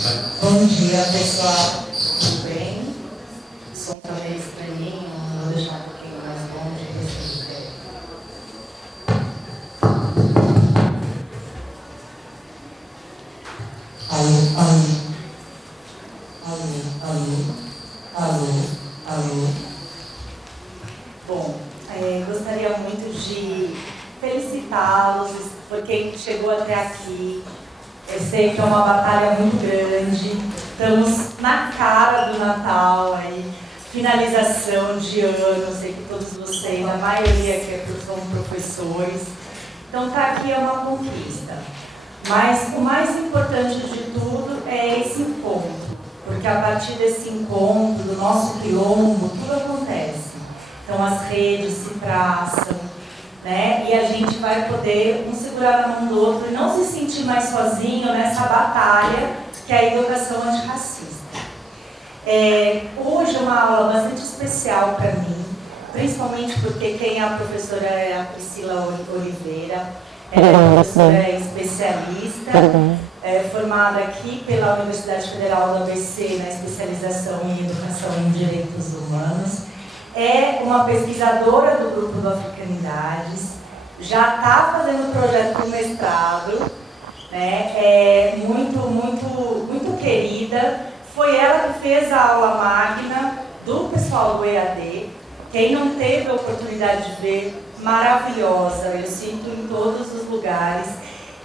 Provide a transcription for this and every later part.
Bom dia, pessoal. Tudo bem? O som está meio estranhinho, vou deixar um pouquinho mais longe e ver se ele Alô. Bom, gostaria muito de felicitá-los por quem chegou até aqui. Eu sei que é uma batalha muito grande. Estamos na cara do Natal, aí, finalização de ano. Sei que todos vocês, a maioria aqui são professores. Então, estar aqui é uma conquista. Mas o mais importante de tudo é esse encontro. Porque a partir desse encontro, do nosso quilombo, tudo acontece. Então, as redes se traçam, né? E a gente vai poder um segurar na mão do outro e não se sentir mais sozinho nessa batalha que é a educação antirracista. Hoje é uma aula bastante especial para mim, principalmente porque quem é a professora é a Priscila Oliveira. Ela é professora especialista, formada aqui pela Universidade Federal do ABC na especialização em Educação em Direitos Humanos. É uma pesquisadora do grupo do Africanidades, já está fazendo projeto de mestrado, né? É muito querida. Foi ela que fez a aula magna do pessoal do EAD. Quem não teve a oportunidade de ver, maravilhosa, eu sinto em todos os lugares.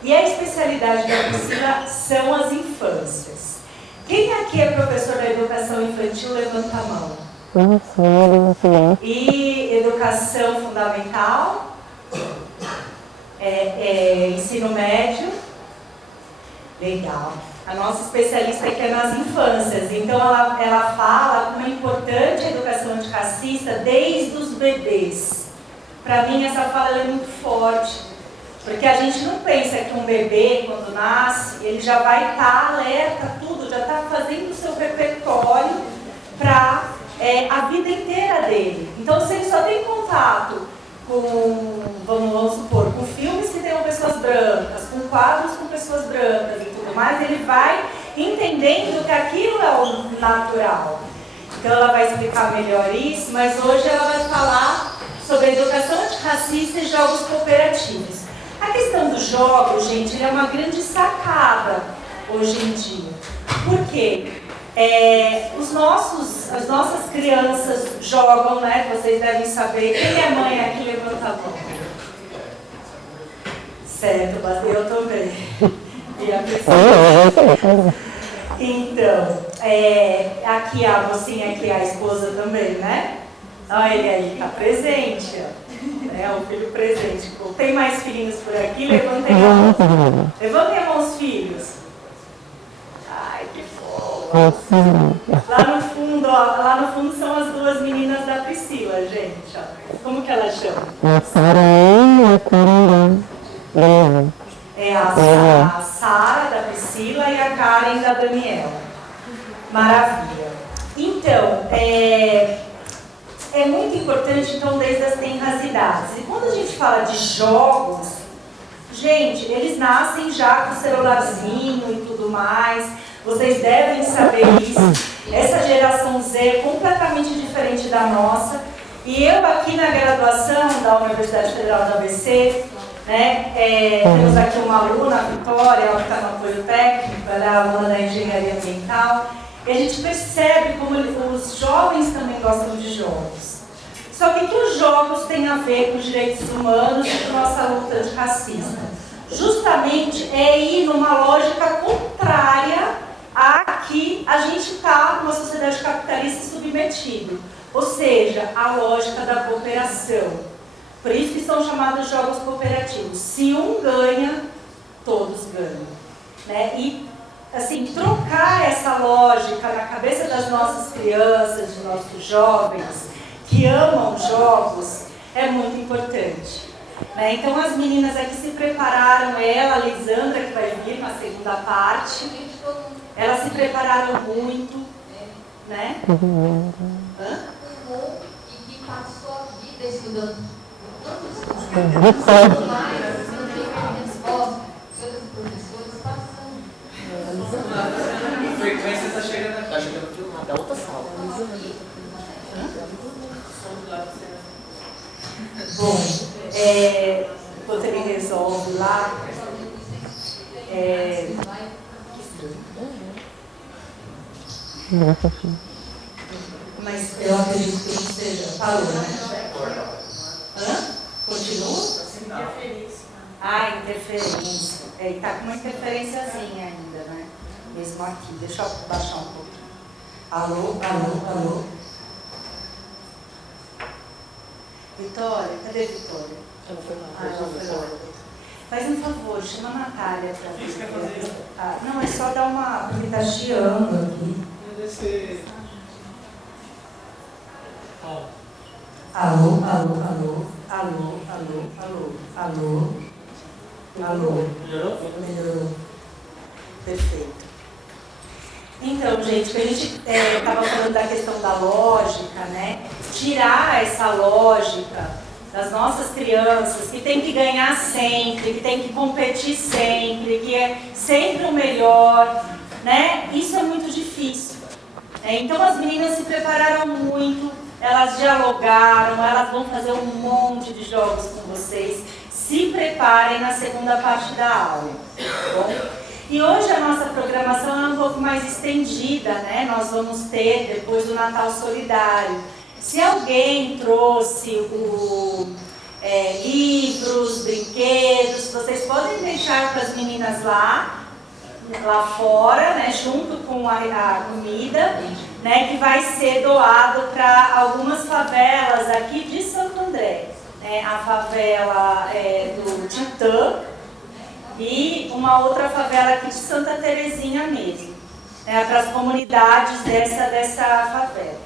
E a especialidade da Priscila são as infâncias. Quem aqui é professor da educação infantil, levanta a mão. E educação fundamental, ensino médio, legal. A nossa especialista aqui é nas infâncias, então ela fala como é importante a educação antirracista desde os bebês. Para mim essa fala é muito forte, porque a gente não pensa que um bebê, quando nasce, ele já vai estar alerta, tudo, já está fazendo o seu repertório para a vida inteira dele. Então, se ele só tem contato com, vamos supor, com filmes que tenham pessoas brancas, com quadros com pessoas brancas e tudo mais, ele vai entendendo que aquilo é o natural. Então, ela vai explicar melhor isso, mas hoje ela vai falar sobre a educação antirracista e jogos cooperativos. A questão dos jogos, gente, é uma grande sacada hoje em dia. Por quê? As nossas crianças jogam, né? Vocês devem saber. Quem é mãe aqui, levanta a mão. Certo, eu também. E a pessoa. Então, aqui a mocinha aqui, a esposa também, né? Olha ele aí, tá presente, ó. O filho presente. Tem mais filhinhos por aqui? Levantem a mão. Levantem a mão os filhos. Ai, que fofo. Lá no fundo são as duas meninas da Priscila, gente. Ó. Como que elas chamam? A Sara e a Karen da Daniela. É a Sara da Priscila e a Karen da Daniela. Maravilha. Então, é muito importante, então, desde as tenras idades. E quando a gente fala de jogos, gente, eles nascem já com o celularzinho e tudo mais. Vocês devem saber isso. Essa geração Z é completamente diferente da nossa. E eu aqui na graduação da Universidade Federal do ABC, né, temos aqui uma aluna, a Vitória, ela está no apoio técnico, ela é aluna da Engenharia Ambiental. E a gente percebe como os jovens também gostam de jogos. Só que os jogos têm a ver com os direitos humanos e com nossa luta antirracista. Justamente é ir numa lógica contrária a que a gente está numa sociedade capitalista submetido. Ou seja, a lógica da cooperação. Por isso que são chamados jogos cooperativos. Se um ganha, todos ganham. Né? E assim, trocar essa lógica na cabeça das nossas crianças, dos nossos jovens, que amam jogos, é muito importante. Né? Então, as meninas aqui se prepararam, a Lisandra, que vai vir na segunda parte, elas se prepararam muito, né? E que passou a vida estudando tantos professores passando. Mas eu acredito que não seja. Parou, né? Hã? Continua? Ah, interferência. E tá com uma interferênciazinha ainda, né? Mesmo aqui. Deixa eu baixar um pouquinho. Alô, alô, alô. Vitória, cadê a Vitória? Ela foi lá. Ela foi lá. Faz um favor, chama a Natália pra vir. Não, é só dar uma. Porque tá chiando aqui. Alô, alô, alô, alô, alô, alô, alô, alô. Melhorou? Melhorou. Perfeito. Então, gente, a gente estava falando da questão da lógica, né? Tirar essa lógica das nossas crianças, que tem que ganhar sempre, que tem que competir sempre, que é sempre o melhor, né? Isso é muito difícil. Então, as meninas se prepararam muito, elas dialogaram, elas vão fazer um monte de jogos com vocês. Se preparem na segunda parte da aula, tá bom? E hoje a nossa programação é um pouco mais estendida, né? Nós vamos ter, depois do Natal Solidário. Se alguém trouxe livros, brinquedos, vocês podem deixar para as meninas lá fora, né? Junto com a comida, né? Que vai ser doado para algumas favelas aqui de Santo André. Né? A favela do Titã, e uma outra favela aqui de Santa Terezinha mesmo, né, para as comunidades dessa favela.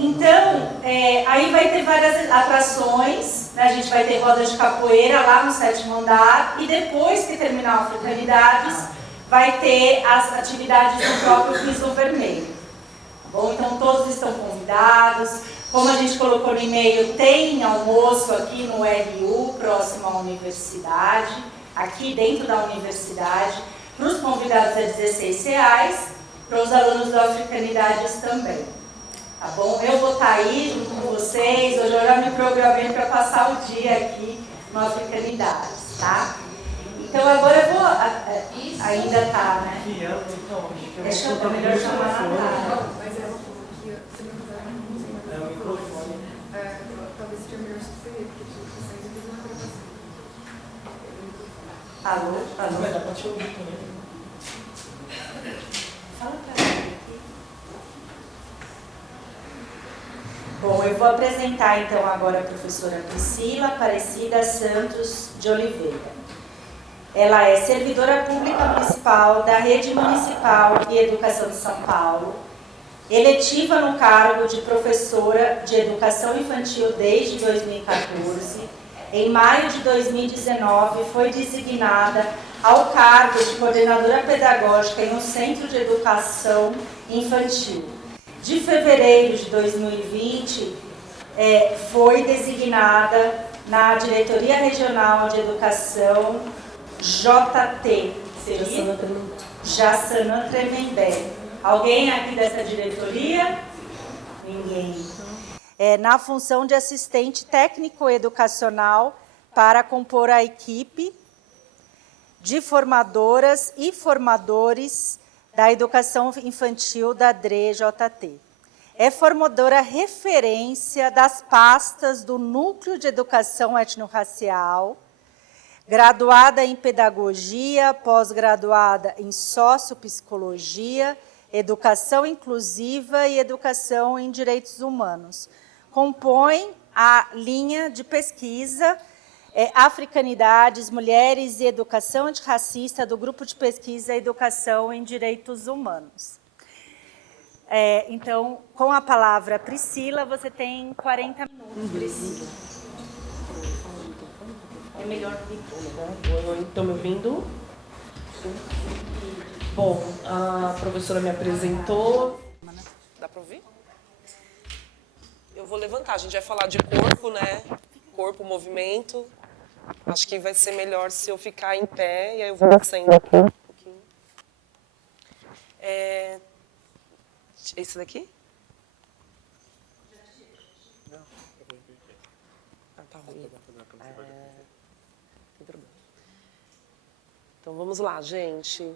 Então, aí vai ter várias atrações, né, a gente vai ter roda de capoeira lá no 7º andar, e depois que terminar a Africanidades, vai ter as atividades do próprio Cristo Vermelho. Tá bom? Então, todos estão convidados. Como a gente colocou no e-mail, tem almoço aqui no RU, próximo à universidade, aqui dentro da universidade. Para os convidados é R$16, para os alunos da Africanidades também. Tá bom? Eu vou estar aí junto com vocês, hoje eu já me programei para passar o dia aqui no Africanidades, tá? Então agora eu vou... ainda tá, né? Deixa eu melhor chamar a Natália. Talvez seja melhor sofrer, porque tipo, vocês aqui não gravação. Alô? Alô? Mas dá pra te ouvir também. Fala pra mim aqui. Bom, eu vou apresentar então agora a professora Priscila Aparecida Santos de Oliveira. Ela é servidora pública municipal da Rede Municipal de Educação de São Paulo, eletiva no cargo de professora de Educação Infantil desde 2014. Em maio de 2019, foi designada ao cargo de coordenadora pedagógica em um centro de educação infantil. De fevereiro de 2020, foi designada na Diretoria Regional de Educação JT, seria? Jaçanã Tremembé. Alguém aqui dessa diretoria? Ninguém. Na função de assistente técnico-educacional para compor a equipe de formadoras e formadores da educação infantil da DRE-JT. É formadora referência das pastas do Núcleo de Educação Etnorracial, graduada em Pedagogia, pós-graduada em Sociopsicologia, Educação Inclusiva e Educação em Direitos Humanos. Compõe a linha de pesquisa Africanidades, Mulheres e Educação Antirracista do Grupo de Pesquisa Educação em Direitos Humanos. Então, com a palavra Priscila, você tem 40 minutos, Priscila. É melhor que... Estão me ouvindo? Bom, a professora me apresentou. Dá para ouvir? Eu vou levantar, a gente vai falar de corpo, né? Corpo, movimento. Acho que vai ser melhor se eu ficar em pé e aí eu vou descendo aqui um pouquinho. Esse daqui? Não, tá ruim. Tem problema. Então vamos lá, gente.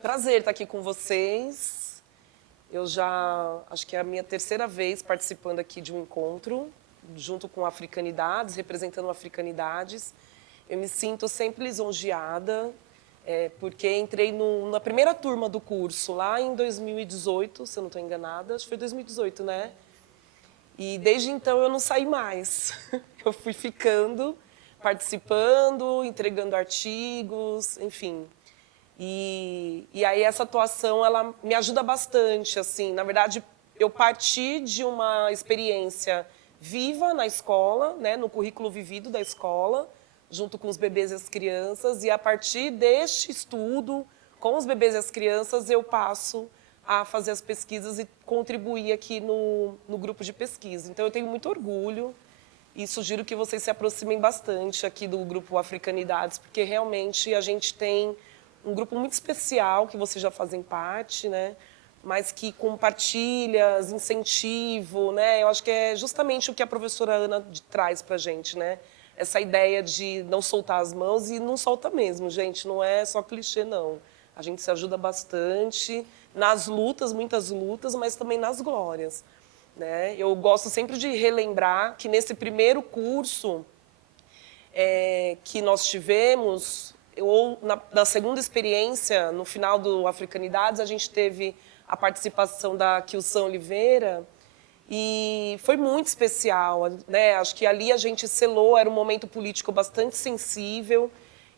Prazer estar aqui com vocês. Eu já acho que é a minha terceira vez participando aqui de um encontro, junto com Africanidades, representando Africanidades. Eu me sinto sempre lisonjeada, porque entrei na primeira turma do curso, lá em 2018, se eu não estou enganada, acho que foi 2018, né? E desde então eu não saí mais. Eu fui ficando, participando, entregando artigos, enfim. E aí essa atuação ela me ajuda bastante, assim. Na verdade, eu parti de uma experiência viva na escola, né, no currículo vivido da escola, junto com os bebês e as crianças, e a partir deste estudo com os bebês e as crianças eu passo a fazer as pesquisas e contribuir aqui no grupo de pesquisa. Então eu tenho muito orgulho e sugiro que vocês se aproximem bastante aqui do grupo Africanidades, porque realmente a gente tem um grupo muito especial, que vocês já fazem parte, né? Mas que compartilha, incentivo, né? Eu acho que é justamente o que a professora Ana traz para a gente, né? Essa ideia de não soltar as mãos, e não solta mesmo, gente, não é só clichê, não. A gente se ajuda bastante nas lutas, muitas lutas, mas também nas glórias, né? Eu gosto sempre de relembrar que nesse primeiro curso que nós tivemos, ou na segunda experiência, no final do Africanidades, a gente teve a participação da Kilson Oliveira, e foi muito especial, né? Acho que ali a gente selou, era um momento político bastante sensível,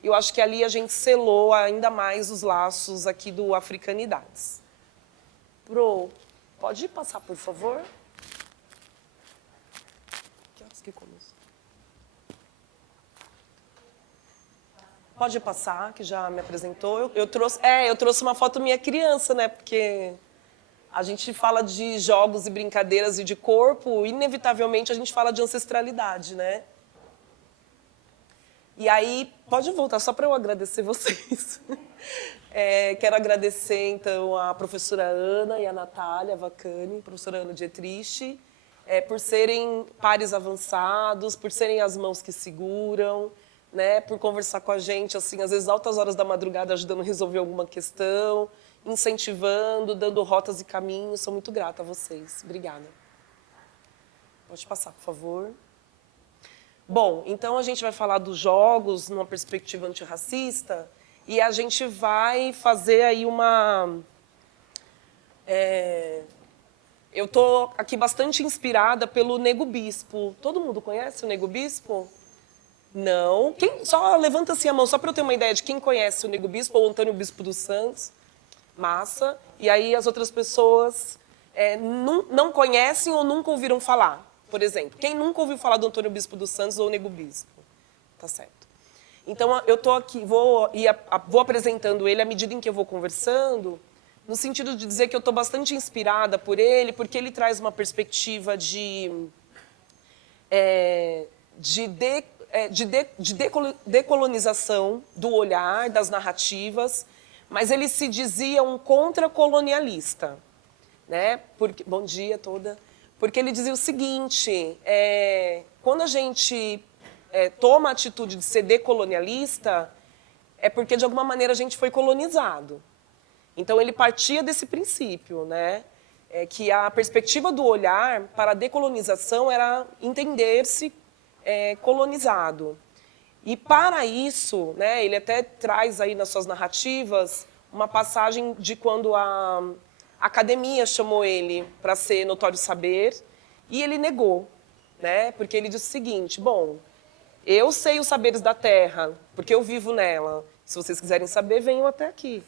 e eu acho que ali a gente selou ainda mais os laços aqui do Africanidades. Pro, pode passar, por favor? Que horas que começou? Pode passar, que já me apresentou. Eu trouxe uma foto minha criança, né? Porque a gente fala de jogos e brincadeiras e de corpo, inevitavelmente a gente fala de ancestralidade, né? E aí, pode voltar, só para eu agradecer vocês. Quero agradecer, então, a professora Ana e a Natália Vacani, professora Ana Dietrich, por serem pares avançados, por serem as mãos que seguram, né, por conversar com a gente, assim, às vezes, altas horas da madrugada, ajudando a resolver alguma questão, incentivando, dando rotas e caminhos. Sou muito grata a vocês. Obrigada. Pode passar, por favor. Bom, então a gente vai falar dos jogos numa perspectiva antirracista e a gente vai fazer aí uma... Eu estou aqui bastante inspirada pelo Nego Bispo. Todo mundo conhece o Nego Bispo? Não. Só levanta assim a mão, só para eu ter uma ideia de quem conhece o Nego Bispo ou o Antônio Bispo dos Santos. Massa. E aí as outras pessoas não conhecem ou nunca ouviram falar. Por exemplo, quem nunca ouviu falar do Antônio Bispo dos Santos ou Nego Bispo? Tá certo. Então, eu estou aqui, vou apresentando ele à medida em que eu vou conversando, no sentido de dizer que eu estou bastante inspirada por ele, porque ele traz uma perspectiva de decolonização do olhar, das narrativas, mas ele se dizia um contracolonialista, né? Porque, bom dia toda. Porque ele dizia o seguinte, quando a gente toma a atitude de ser decolonialista, é porque, de alguma maneira, a gente foi colonizado. Então, ele partia desse princípio, né? Que a perspectiva do olhar para a decolonização era entender-se colonizado. E, para isso, né, ele até traz aí nas suas narrativas uma passagem de quando a academia chamou ele para ser notório saber, e ele negou, né? Porque ele disse o seguinte, bom, eu sei os saberes da terra, porque eu vivo nela. Se vocês quiserem saber, venham até aqui.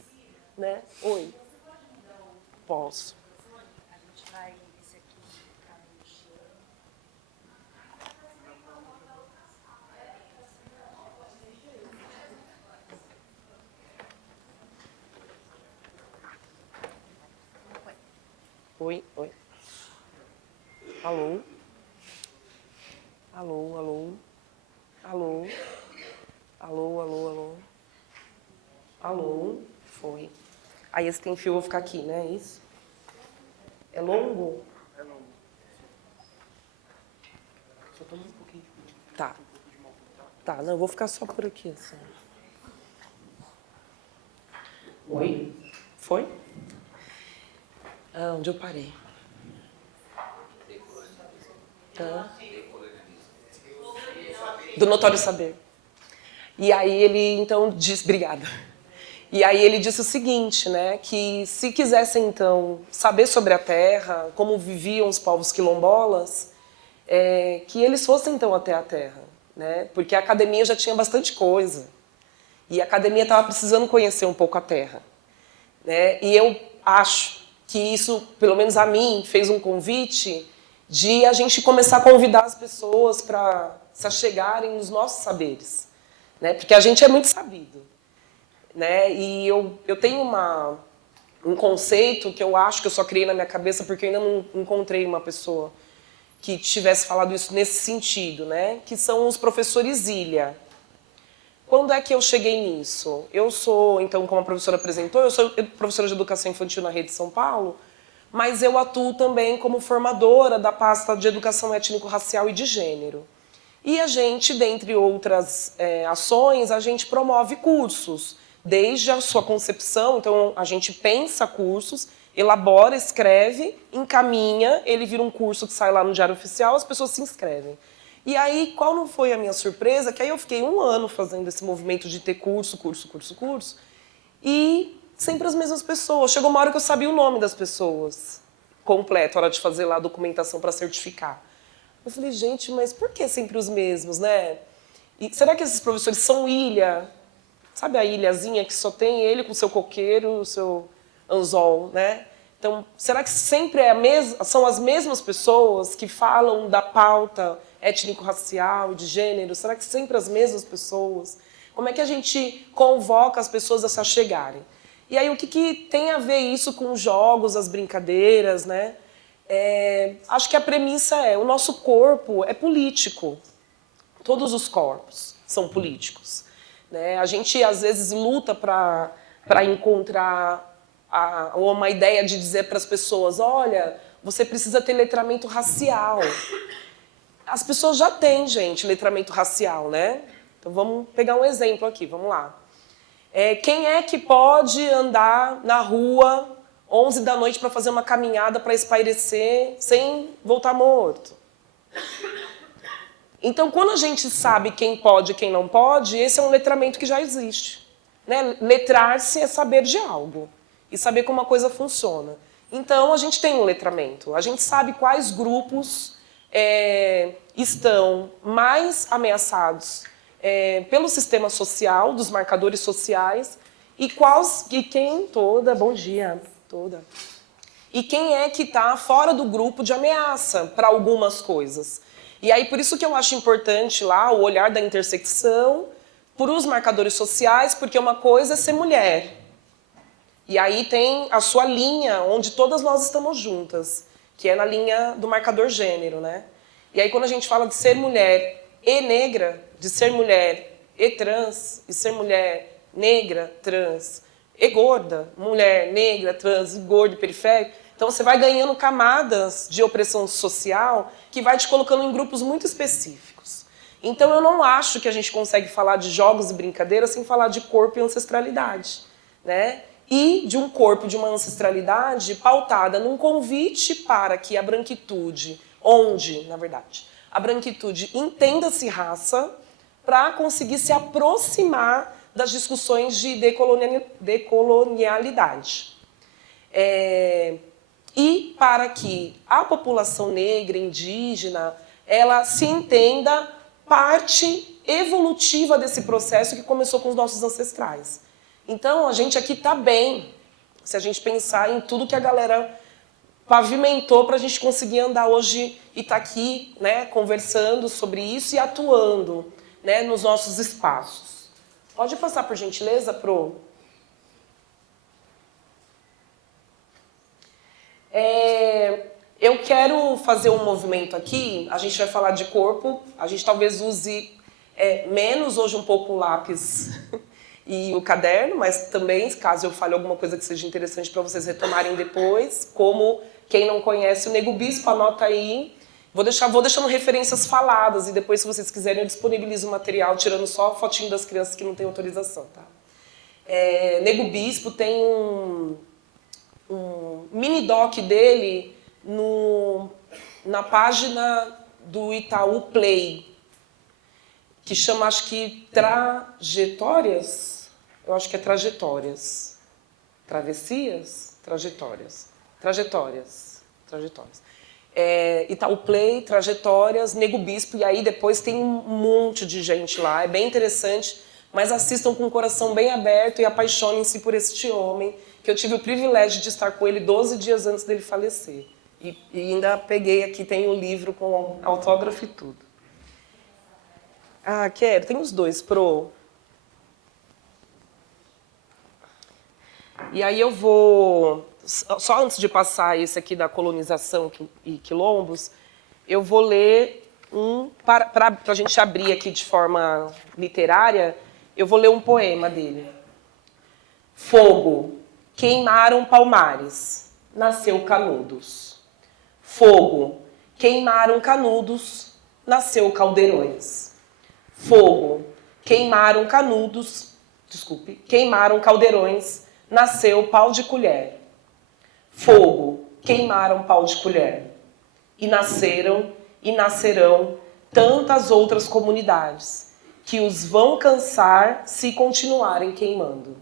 Né? Oi. Posso. Oi, oi. Alô? Alô, alô? Alô? Alô, alô, alô? Alô? Foi. Aí esse tem fio, eu vou ficar aqui, né? Isso? É longo? É longo. Só toma um pouquinho. Tá. Tá, não, eu vou ficar só por aqui, assim. Oi? Foi? Onde eu parei? Do notório saber. E aí ele, então, disse... Obrigada. E aí ele disse o seguinte, né, que se quisessem, então, saber sobre a terra, como viviam os povos quilombolas, que eles fossem, então, até a terra, né, porque a academia já tinha bastante coisa. E a academia estava precisando conhecer um pouco a terra, né, e eu acho que isso, pelo menos a mim, fez um convite de a gente começar a convidar as pessoas para se achegarem nos nossos saberes, né, porque a gente é muito sabido. Né? E eu tenho um conceito que eu acho que eu só criei na minha cabeça porque eu ainda não encontrei uma pessoa que tivesse falado isso nesse sentido, né? Que são os professores ilha. Quando é que eu cheguei nisso? Eu sou, então, como a professora apresentou, eu sou professora de educação infantil na Rede São Paulo, mas eu atuo também como formadora da pasta de educação étnico-racial e de gênero. E a gente, dentre outras ações, a gente promove cursos, desde a sua concepção. Então, a gente pensa cursos, elabora, escreve, encaminha, ele vira um curso que sai lá no Diário Oficial, as pessoas se inscrevem. E aí, qual não foi a minha surpresa? Que aí eu fiquei 1 ano fazendo esse movimento de ter curso, e sempre as mesmas pessoas. Chegou uma hora que eu sabia o nome das pessoas, completo, hora de fazer lá a documentação para certificar. Eu falei, gente, mas por que sempre os mesmos, né? E será que esses professores são ilha? Sabe a ilhazinha que só tem ele com o seu coqueiro, o seu anzol, né? Então, será que sempre são as mesmas pessoas que falam da pauta étnico-racial, de gênero? Será que sempre as mesmas pessoas? Como é que a gente convoca as pessoas a se achegarem? E aí, o que tem a ver isso com os jogos, as brincadeiras, né? Acho que a premissa o nosso corpo é político. Todos os corpos são políticos. Né? A gente, às vezes, luta para encontrar uma ideia de dizer para as pessoas, olha, você precisa ter letramento racial. As pessoas já têm, gente, letramento racial, né? Então, vamos pegar um exemplo aqui, vamos lá. Quem é que pode andar na rua 11 da noite para fazer uma caminhada para espairecer sem voltar morto? Então, quando a gente sabe quem pode e quem não pode, esse é um letramento que já existe. Né? Letrar-se é saber de algo e saber como a coisa funciona. Então, a gente tem um letramento. A gente sabe quais grupos estão mais ameaçados pelo sistema social, dos marcadores sociais, e bom dia, toda. E quem é que está fora do grupo de ameaça para algumas coisas. E aí, por isso que eu acho importante lá o olhar da intersecção por os marcadores sociais, porque uma coisa é ser mulher. E aí tem a sua linha, onde todas nós estamos juntas, que é na linha do marcador gênero, né? E aí, quando a gente fala de ser mulher e negra, de ser mulher e trans, e ser mulher negra, trans, e gorda, mulher negra, trans, gorda e periférica, então você vai ganhando camadas de opressão social que vai te colocando em grupos muito específicos. Então eu não acho que a gente consegue falar de jogos e brincadeiras sem falar de corpo e ancestralidade, né? E de um corpo, de uma ancestralidade pautada num convite para que a branquitude, na verdade, a branquitude entenda-se raça para conseguir se aproximar das discussões de decolonialidade. E para que a população negra, indígena, ela se entenda parte evolutiva desse processo que começou com os nossos ancestrais. Então, a gente aqui está bem, se a gente pensar em tudo que a galera pavimentou para a gente conseguir andar hoje e estar aqui, né, conversando sobre isso e atuando, né, nos nossos espaços. Pode passar, por gentileza, Pro? Eu quero fazer um movimento aqui, a gente vai falar de corpo, a gente talvez use menos hoje um pouco o lápis e o caderno, mas também, caso eu fale alguma coisa que seja interessante para vocês retomarem depois, como quem não conhece o Nego Bispo, anota aí. Vou deixando referências faladas e depois, se vocês quiserem, eu disponibilizo o material, tirando só a fotinho das crianças que não têm autorização, tá? Nego Bispo tem um mini doc dele na página do Itaú Play, que chama, acho que, Trajetórias? Eu acho que é Trajetórias. Travessias? Trajetórias. Trajetórias. Itaú Play, Trajetórias, Nego Bispo, e aí depois tem um monte de gente lá. É bem interessante, mas assistam com o coração bem aberto e apaixonem-se por este homem, que eu tive o privilégio de estar com ele 12 dias antes dele falecer. E ainda peguei aqui, tem um livro com autógrafo e tudo. Ah, quero. Tem os dois, Pro. E aí eu vou... Só antes de passar esse aqui da colonização e quilombos, eu vou ler para a gente abrir aqui de forma literária, eu vou ler um poema dele. Fogo, queimaram Palmares, nasceu Canudos. Fogo, queimaram Canudos, nasceu Caldeirões. Fogo, queimaram Caldeirões, nasceu Pau de Colher. Fogo, queimaram Pau de Colher. E nasceram e nascerão tantas outras comunidades que os vão cansar se continuarem queimando.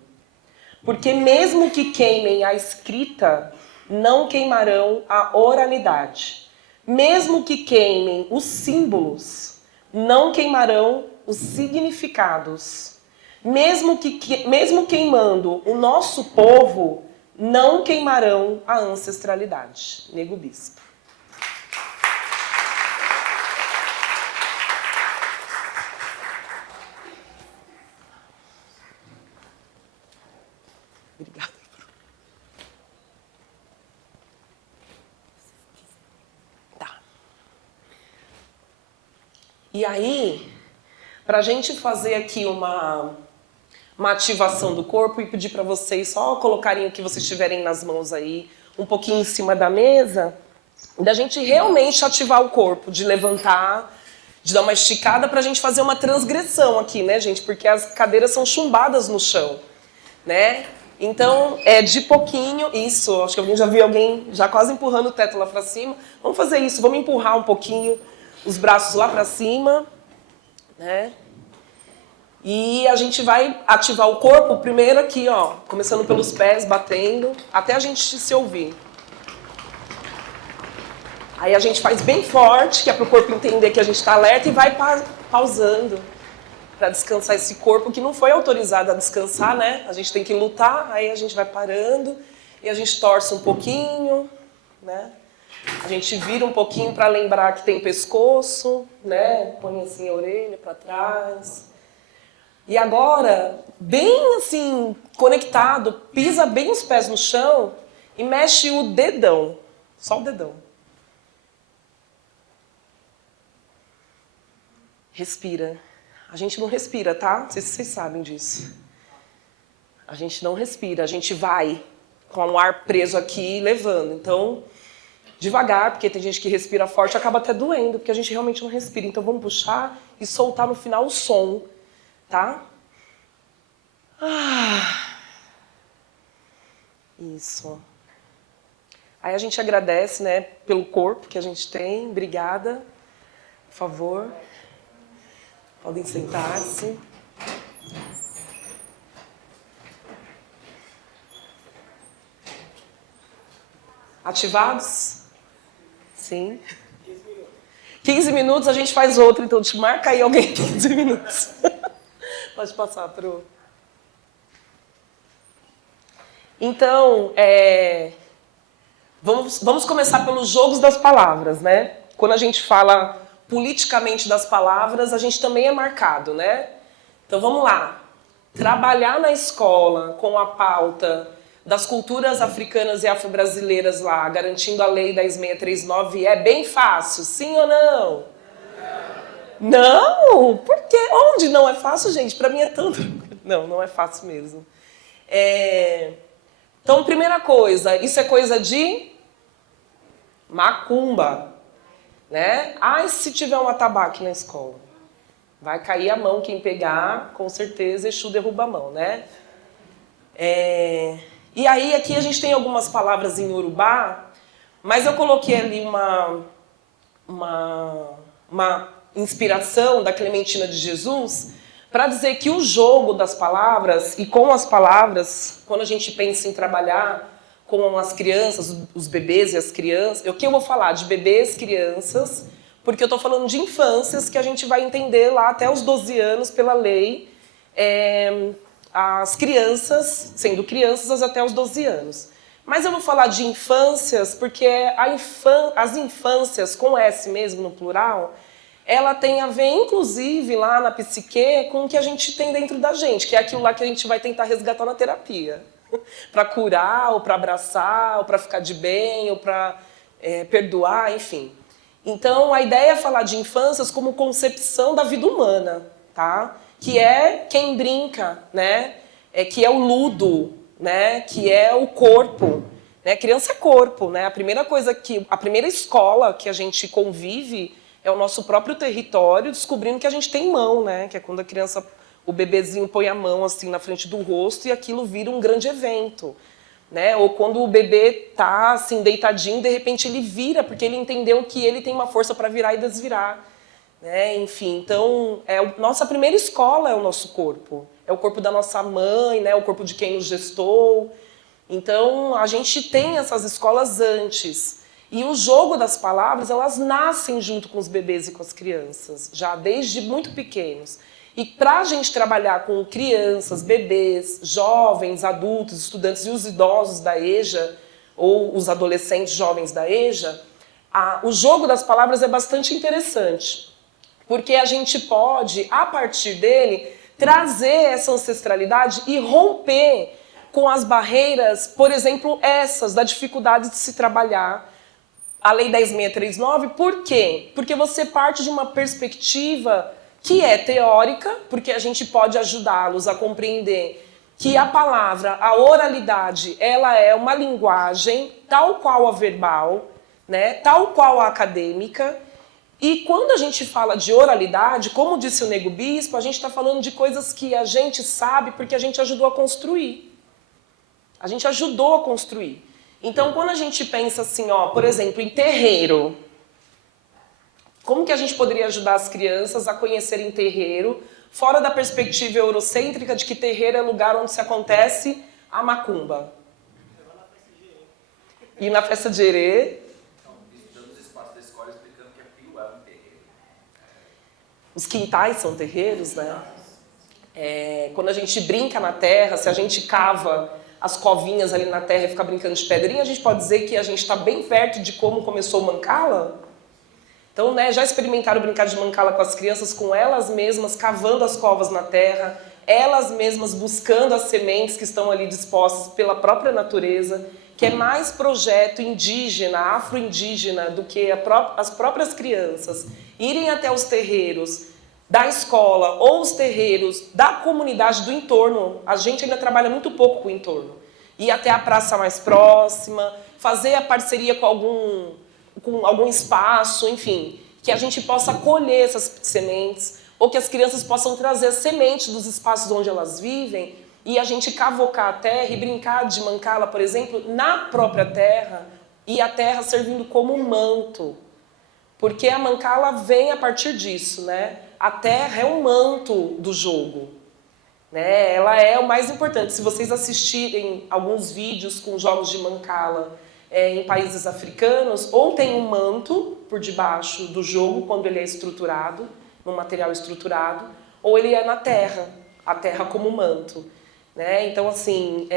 Porque mesmo que queimem a escrita, não queimarão a oralidade. Mesmo que queimem os símbolos, não queimarão os significados. Mesmo queimando o nosso povo, não queimarão a ancestralidade. Nego Bispo. Obrigada. Tá. E aí, para a gente fazer aqui uma ativação do corpo e pedir para vocês só colocarem o que vocês tiverem nas mãos aí, um pouquinho em cima da mesa, da gente realmente ativar o corpo, de levantar, de dar uma esticada para a gente fazer uma transgressão aqui, né, gente? Porque as cadeiras são chumbadas no chão, né? Então, de pouquinho, isso, acho que eu já vi alguém já quase empurrando o teto lá para cima. Vamos fazer isso, vamos empurrar um pouquinho os braços lá para cima, né? E a gente vai ativar o corpo primeiro aqui, ó, começando pelos pés, batendo, até a gente se ouvir. Aí a gente faz bem forte, que é para o corpo entender que a gente está alerta, e vai pausando para descansar esse corpo que não foi autorizado a descansar, né? A gente tem que lutar, aí a gente vai parando e a gente torce um pouquinho, né? A gente vira um pouquinho para lembrar que tem pescoço, né? Põe assim a orelha para trás. E agora, bem assim, conectado, pisa bem os pés no chão e mexe o dedão, só o dedão. Respira. A gente não respira, tá? Não sei se vocês sabem disso. A gente não respira, a gente vai com o ar preso aqui, levando. Então, devagar, porque tem gente que respira forte e acaba até doendo, porque a gente realmente não respira. Então, vamos puxar e soltar no final o som. Tá? Isso. Aí a gente agradece, né, pelo corpo que a gente tem. Obrigada. Por favor. Podem sentar-se. Ativados? Sim. 15 minutos a gente faz outro, então te marca aí alguém 15 minutos. Pode passar para o... Então, vamos começar pelos jogos das palavras, né? Quando a gente fala politicamente das palavras, a gente também é marcado, né? Então, vamos lá. Trabalhar na escola com a pauta das culturas africanas e afro-brasileiras lá, garantindo a Lei 10.639, é bem fácil, sim ou não? Não? Por quê? Onde não é fácil, gente? Para mim é tanto... Não, não é fácil mesmo. Então, primeira coisa, isso é coisa de macumba, né? Ah, e se tiver um atabaque na escola? Vai cair a mão quem pegar, com certeza, Exu derruba a mão, né? E aí aqui a gente tem algumas palavras em Urubá, mas eu coloquei ali uma inspiração da Clementina de Jesus para dizer que o jogo das palavras e com as palavras, quando a gente pensa em trabalhar com as crianças, os bebês e as crianças, o que eu vou falar de bebês, crianças, porque eu estou falando de infâncias que a gente vai entender lá até os 12 anos pela lei, as crianças, sendo crianças até os 12 anos. Mas eu vou falar de infâncias porque as infâncias, com S mesmo no plural, ela tem a ver, inclusive, lá na psique, com o que a gente tem dentro da gente, que é aquilo lá que a gente vai tentar resgatar na terapia. Para curar, ou para abraçar, ou para ficar de bem, ou para perdoar, enfim. Então, a ideia é falar de infâncias como concepção da vida humana, tá? Que é quem brinca, né? Que é o ludo, né? Que é o corpo. Né? Criança é corpo, né? A primeira escola que a gente convive é o nosso próprio território, descobrindo que a gente tem mão, né? Que é quando a criança, o bebezinho põe a mão assim na frente do rosto e aquilo vira um grande evento. Né? Ou quando o bebê tá assim deitadinho, de repente ele vira, porque ele entendeu que ele tem uma força para virar e desvirar. Né? Enfim, então, nossa primeira escola é o nosso corpo. É o corpo da nossa mãe, né? O corpo de quem nos gestou. Então, a gente tem essas escolas antes. E o jogo das palavras, elas nascem junto com os bebês e com as crianças, já desde muito pequenos. E para a gente trabalhar com crianças, bebês, jovens, adultos, estudantes e os idosos da EJA, ou os adolescentes jovens da EJA, o jogo das palavras é bastante interessante. Porque a gente pode, a partir dele, trazer essa ancestralidade e romper com as barreiras, por exemplo, essas, da dificuldade de se trabalhar a Lei 10.639. Por quê? Porque você parte de uma perspectiva que é teórica, porque a gente pode ajudá-los a compreender que a palavra, a oralidade, ela é uma linguagem tal qual a verbal, né, tal qual a acadêmica. E quando a gente fala de oralidade, como disse o Nego Bispo, a gente está falando de coisas que a gente sabe porque a gente ajudou a construir. A gente ajudou a construir. Então, quando a gente pensa assim, ó, por exemplo, em terreiro, como que a gente poderia ajudar as crianças a conhecerem terreiro, fora da perspectiva eurocêntrica de que terreiro é lugar onde se acontece a macumba? E na festa de Erê... Os quintais são terreiros, né? Quando a gente brinca na terra, se a gente cava as covinhas ali na terra e fica brincando de pedrinha, a gente pode dizer que a gente está bem perto de como começou o Mancala? Então, né, já experimentaram brincar de Mancala com as crianças, com elas mesmas cavando as covas na terra, elas mesmas buscando as sementes que estão ali dispostas pela própria natureza, que é mais projeto indígena, afro-indígena, do que as próprias crianças irem até os terreiros da escola ou os terreiros da comunidade do entorno. A gente ainda trabalha muito pouco com o entorno. Ir até a praça mais próxima, fazer a parceria com algum espaço, enfim, que a gente possa colher essas sementes, ou que as crianças possam trazer as sementes dos espaços onde elas vivem e a gente cavocar a terra e brincar de Mancala, por exemplo, na própria terra, e a terra servindo como um manto. Porque a Mancala vem a partir disso, né? A terra é um manto do jogo. Né? Ela é o mais importante. Se vocês assistirem alguns vídeos com jogos de Mancala em países africanos, ou tem um manto por debaixo do jogo, quando ele é estruturado, num material estruturado, ou ele é na terra, a terra como manto. Né? Então, assim,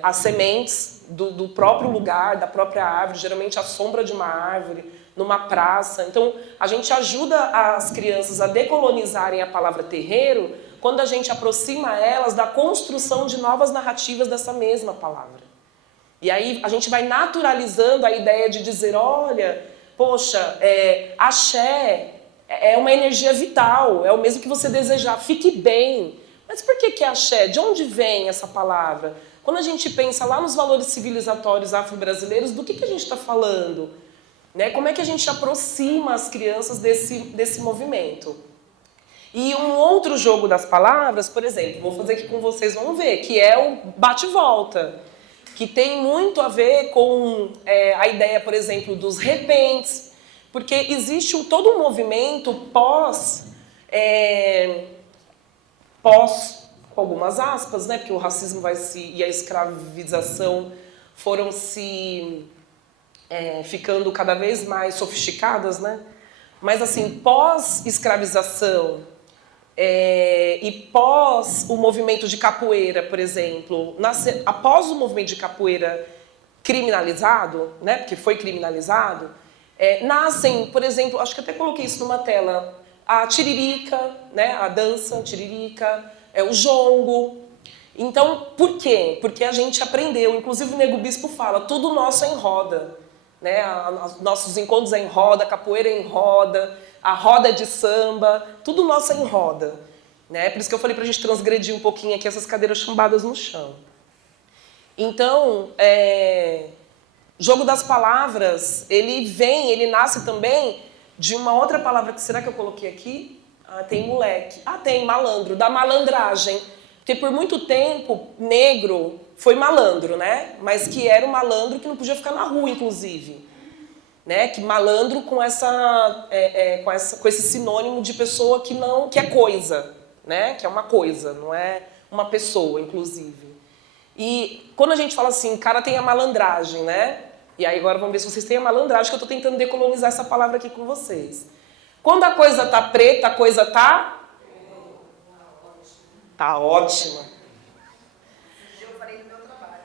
as sementes do próprio lugar, da própria árvore, geralmente a sombra de uma árvore, numa praça. Então, a gente ajuda as crianças a decolonizarem a palavra terreiro quando a gente aproxima elas da construção de novas narrativas dessa mesma palavra. E aí a gente vai naturalizando a ideia de dizer, olha, poxa, axé é uma energia vital, é o mesmo que você desejar, fique bem. Mas por que é axé? De onde vem essa palavra? Quando a gente pensa lá nos valores civilizatórios afro-brasileiros, do que a gente está falando? Né? Como é que a gente aproxima as crianças desse movimento? E um outro jogo das palavras, por exemplo, vou fazer aqui com vocês, vamos ver, que é o bate-volta, que tem muito a ver com a ideia, por exemplo, dos repentes, porque existe todo um movimento pós, com algumas aspas, né, porque o racismo e a escravização foram ficando cada vez mais sofisticadas, né? Mas assim, pós-escravização e pós o movimento de capoeira, por exemplo, após o movimento de capoeira criminalizado, né, porque foi criminalizado, nascem, por exemplo, acho que até coloquei isso numa tela, a tiririca, né, a dança tiririca, o jongo. Então, por quê? Porque a gente aprendeu, inclusive o Nego Bispo fala, tudo nosso é em roda. Né? Nossos encontros é em roda, a capoeira é em roda, a roda é de samba, tudo nosso é em roda. Né? Por isso que eu falei pra gente transgredir um pouquinho aqui essas cadeiras chumbadas no chão. Então, jogo das palavras, ele nasce também de uma outra palavra que será que eu coloquei aqui? Tem moleque. Tem malandro, da malandragem. Porque por muito tempo, negro foi malandro, né? Mas que era um malandro que não podia ficar na rua, inclusive. Né? Que malandro com esse sinônimo de pessoa que é coisa, né? Que é uma coisa, não é uma pessoa, inclusive. E quando a gente fala assim, cara tem a malandragem, né? E aí agora vamos ver se vocês têm a malandragem, que eu estou tentando decolonizar essa palavra aqui com vocês. Quando a coisa tá preta, a coisa tá ótima. Eu falei no meu trabalho.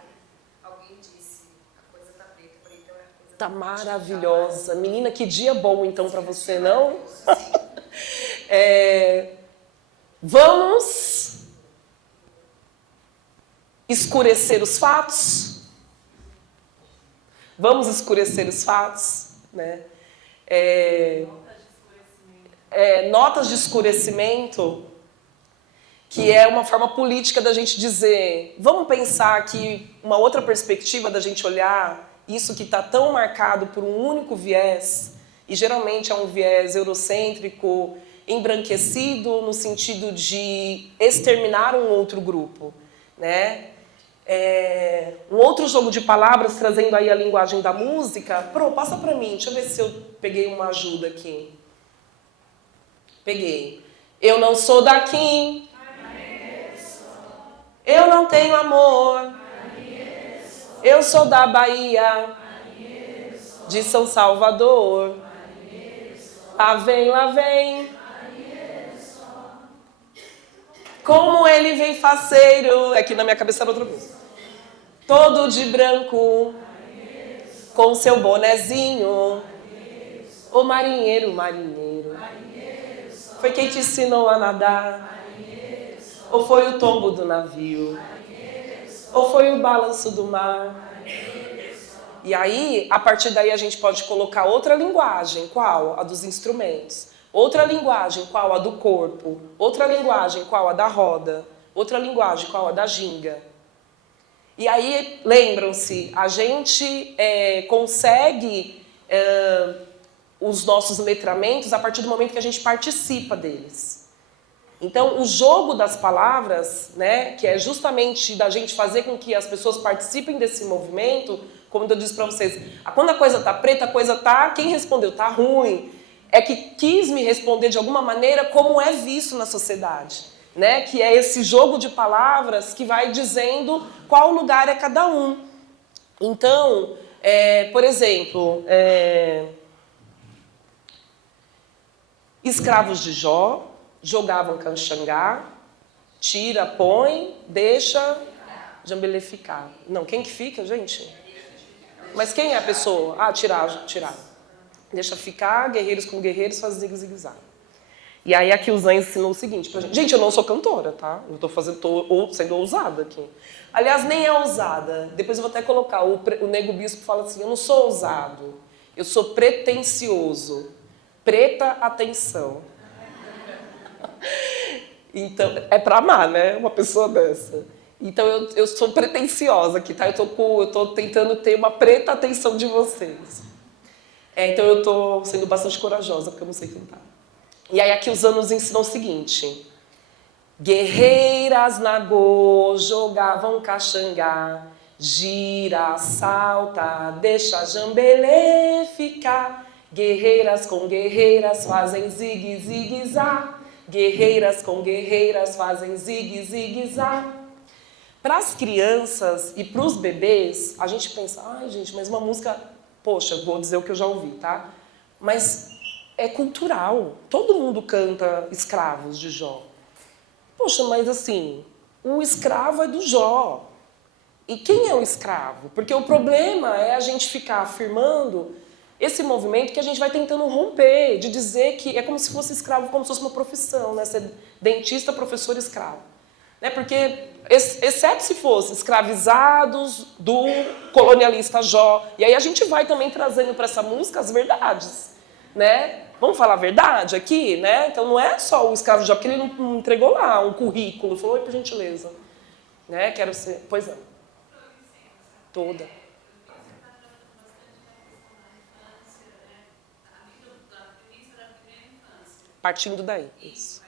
Alguém disse, a coisa tá preta. Eu falei, então a coisa Tá maravilhosa. Menina, que dia bom então para você, não? Vamos escurecer os fatos? Vamos escurecer os fatos, né? Notas de escurecimento, que é uma forma política da gente dizer, vamos pensar que uma outra perspectiva da gente olhar isso que está tão marcado por um único viés, e geralmente é um viés eurocêntrico, embranquecido no sentido de exterminar um outro grupo, né? Um outro jogo de palavras, trazendo aí a linguagem da música. Passa pra mim, deixa eu ver se eu peguei uma ajuda aqui. Peguei. Eu não sou daqui. Eu não tenho amor. Eu sou da Bahia, de São Salvador. Lá vem. Como ele vem faceiro. Aqui na minha cabeça era outra coisa. Todo de branco, com seu bonezinho. Ô marinheiro. Foi quem te ensinou a nadar? Ou foi o tombo do navio? Ou foi o balanço do mar? E aí, a partir daí, a gente pode colocar outra linguagem. Qual? A dos instrumentos. Outra linguagem, qual? A do corpo. Outra linguagem, qual? A da roda. Outra linguagem, qual? A da ginga. E aí, lembram-se, a gente consegue os nossos letramentos a partir do momento que a gente participa deles. Então, o jogo das palavras, né, que é justamente da gente fazer com que as pessoas participem desse movimento, como eu disse para vocês, quando a coisa tá preta, a coisa tá... Quem respondeu? Tá ruim. É que quis me responder de alguma maneira como é visto na sociedade, né? Que é esse jogo de palavras que vai dizendo qual lugar é cada um. Então, por exemplo, escravos de Jó jogavam canxangá, tira, põe, deixa, jambeleficar. Não, quem que fica, gente? Mas quem é a pessoa? Tirar. Deixa ficar, guerreiros como guerreiros fazem zigue-zigue-zague. E aí aqui o Zan ensinou o seguinte pra gente. Gente, eu não sou cantora, tá? Eu tô sendo ousada aqui. Aliás, nem é ousada. Depois eu vou até colocar. O Nego Bispo fala assim, eu não sou ousado, eu sou pretensioso. Preta atenção. Então, é pra amar, né? Uma pessoa dessa. Então, eu sou pretensiosa aqui, tá? Eu tô tentando ter uma preta atenção de vocês. Então, eu tô sendo bastante corajosa, porque eu não sei cantar. E aí aqui os anos ensinam o seguinte: guerreiras na go jogavam caxangá, gira, salta, deixa jambelê ficar. Guerreiras com guerreiras fazem zigue, zigue, zá. Guerreiras com guerreiras fazem zigue, zigue, zá. Para as crianças e para os bebês, a gente pensa, ai gente, mas uma música, poxa, vou dizer o que eu já ouvi, tá? Mas é cultural, todo mundo canta Escravos de Jó. Poxa, mas assim, o escravo é do Jó. E quem é o escravo? Porque o problema é a gente ficar afirmando esse movimento que a gente vai tentando romper, de dizer que é como se fosse escravo, como se fosse uma profissão, né? Ser dentista, professor, escravo. Né? Porque, exceto se fosse escravizados do colonialista Jó. E aí a gente vai também trazendo para essa música as verdades. Né? Vamos falar a verdade aqui? Né? Então não é só o escravo Jó, porque ele não entregou lá um currículo, falou, oi, por gentileza. Né? Quero ser... Pois é. Toda. Partindo daí, isso.